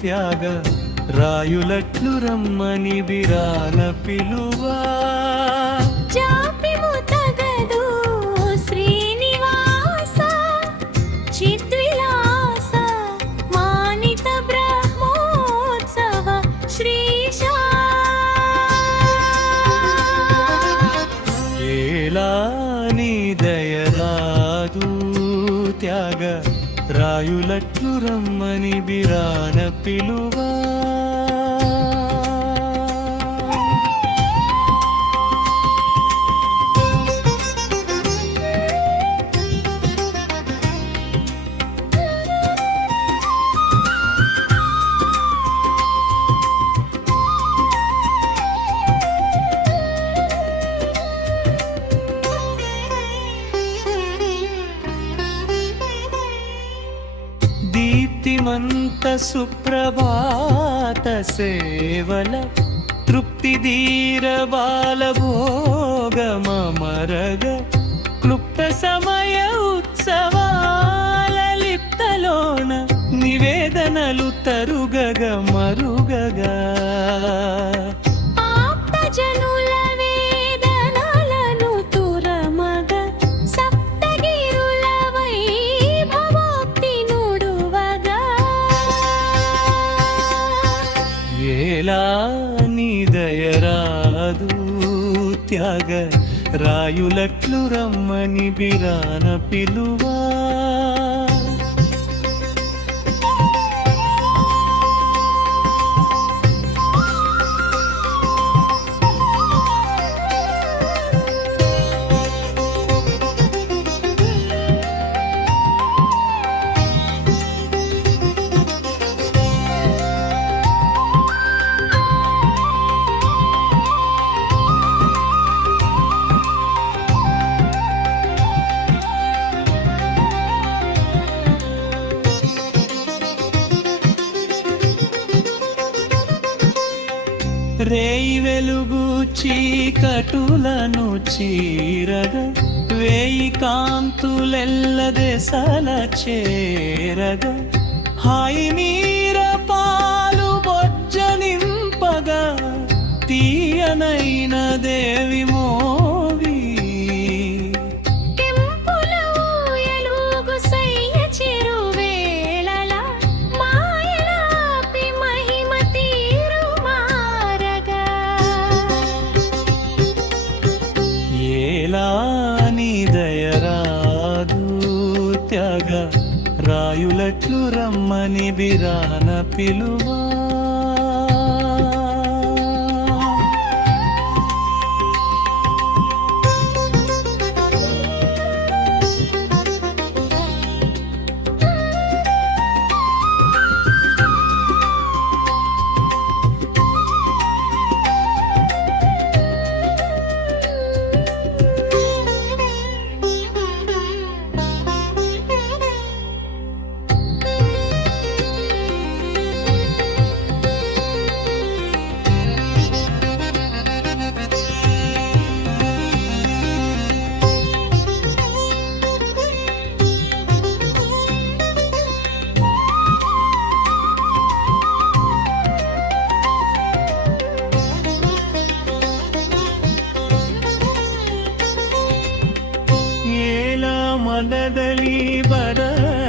త్యాగ రాయులట్లు రమ్మని బిరాన పిలువా చాపిము తగదు శ్రీనివాస చిద్విలాస మానిత బ్రహ్మోత్సవ శ్రీశ ఏలా నీ దయరాదు త్యాగ రాయులట్లు రమ్మని బిరాన పిలువా దీప్తిమంత సుప్రభాత సేవల తృప్తి ధీర బాలభోగమరగ క్లుప్త సమయ ఉత్సవాల లిప్తలోన నివేదనలు తరుగగ మరుగగా ఆప్తజనుల వేదనలను తురమగ సప్తగిరుల వైభవోక్తి నుడువగా ఏలా నీ దయరాదు త్యాగ రాయులట్లు రమ్మని బిరాన పిలువా రేయి వెలుగు చీకటులను చీరగా వేయి కాంతులెల్ల దశల చేరగా హాయి మీర పాలు బొజ్జ నింపగా తీయనైన దేవి మోవి కెంపుల ఊయలుగు సయ్య చిరువేళల మాయలాపి మహిమ తీరు మారగా ఏలా నీ దయరాదు త్యాగ రాయులట్లు రమ్మని బిరాన పిలువా ಮನದಲ್ಲಿ ಬರಸಲದಯನ್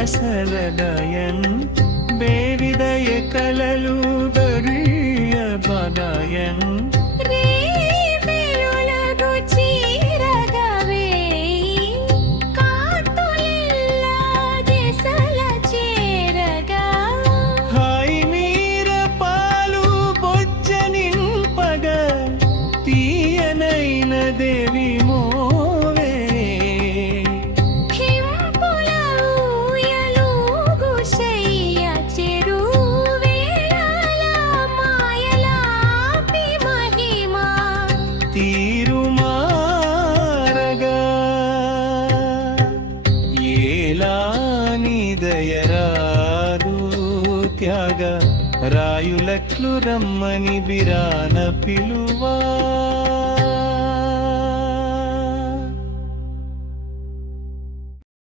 ಬೇರಿದಯ ಕಲಲು ಬರಿಯ ಬದಯನ್ ಹಾಯಿ ನೀರ ಪಾಲು ಬೊಜ್ಜ ನಿಂಪಗ ತೀಯನೈನ ದೇವಿ ಮೋವೆ తీరుమారగా ఏలాని దయరాదు త్యాగ రాయులట్లు రమ్మని బిరాన పిలువా